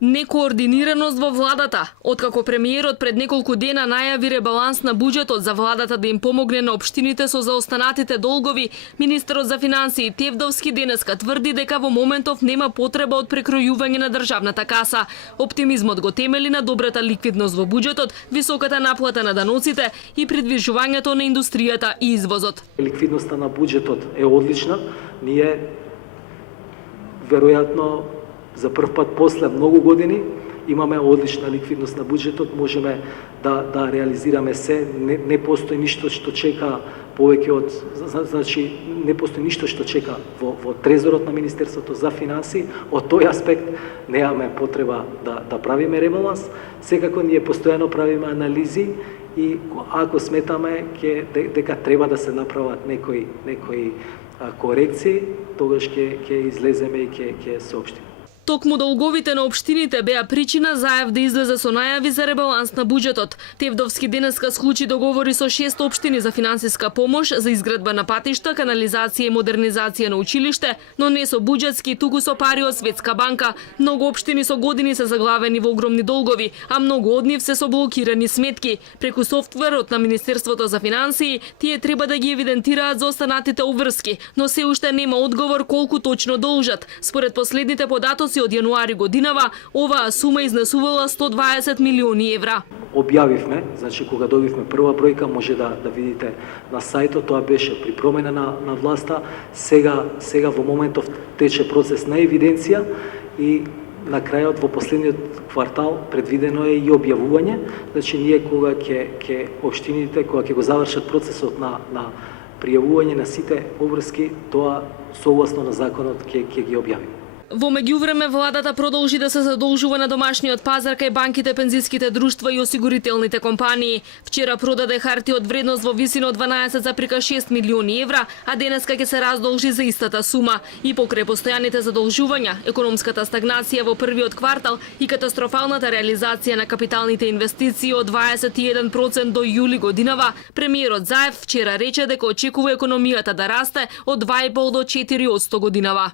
Некоординираност во владата. Откако премиерот пред неколку дена најави ребаланс на буџетот за владата да им помогне на општините со заостанатите долгови, министерот за финансии Тевдовски денеска тврди дека во моментов нема потреба од прекројување на државната каса. Оптимизмот го темели на добрата ликвидност во буџетот, високата наплата на даноците и придвижувањето на индустријата и извозот. Ликвидноста на буџетот е одлична. Ние веројатно за прв пат после многу години имаме одлична ликвидност на буџетот, можеме да реализираме се, не постои ништо што чека повеќе од, значи не постои ништо што чека во трезорот на Министерството за финансии. Од тој аспект немаме потреба да правиме ребаланс. Секако ние постојано правиме анализи и ако сметаме дека треба да се направат некои корекции, тогаш ќе излеземе и ќе соопштиме. Токму долговите на општините беа причина ЗАЕВ да излезе со најави за ребаланс на буџетот. Тевдовски денеска склучи договори со 6 општини за финансиска помош за изградба на патишта, канализација и модернизација на училиште, но не со буџетски, туку со пари од Светска банка. Многу општини со години се заглавени во огромни долгови, а многу од нив се со блокирани сметки. Преку софтверот на Министерството за финансии, тие треба да ги евидентираат за останатите обврски, но се уште нема одговор колку точно должат. Според последните податоци од јануари годинава, оваа сума изнесувала 120 милиони евра. Објавивме, значи кога добивме прва бројка, може да видите на сајтот, тоа беше при промена на власта. Сега во моментов тече процес на евиденција и на крајот во последниот квартал предвидено е и објавување. Значи ние кога ќе општините, кога ќе го завршат процесот на пријавување на сите обврски, тоа согласно на законот ќе ги објавиме. Во меѓувреме, владата продолжи да се задолжува на домашниот пазар кај банките, пензиските друштва и осигурителните компании. Вчера продаде харти од вредност во висина од 12,6 милиони евра, а денеска ќе се раздолжи за истата сума. И покрај постојаните задолжувања, економската стагнација во првиот квартал и катастрофалната реализација на капиталните инвестиции од 21% до јули годинава, премиерот ЗАЕВ вчера рече дека очекува економијата да расте од 2,5 до 4% годинава.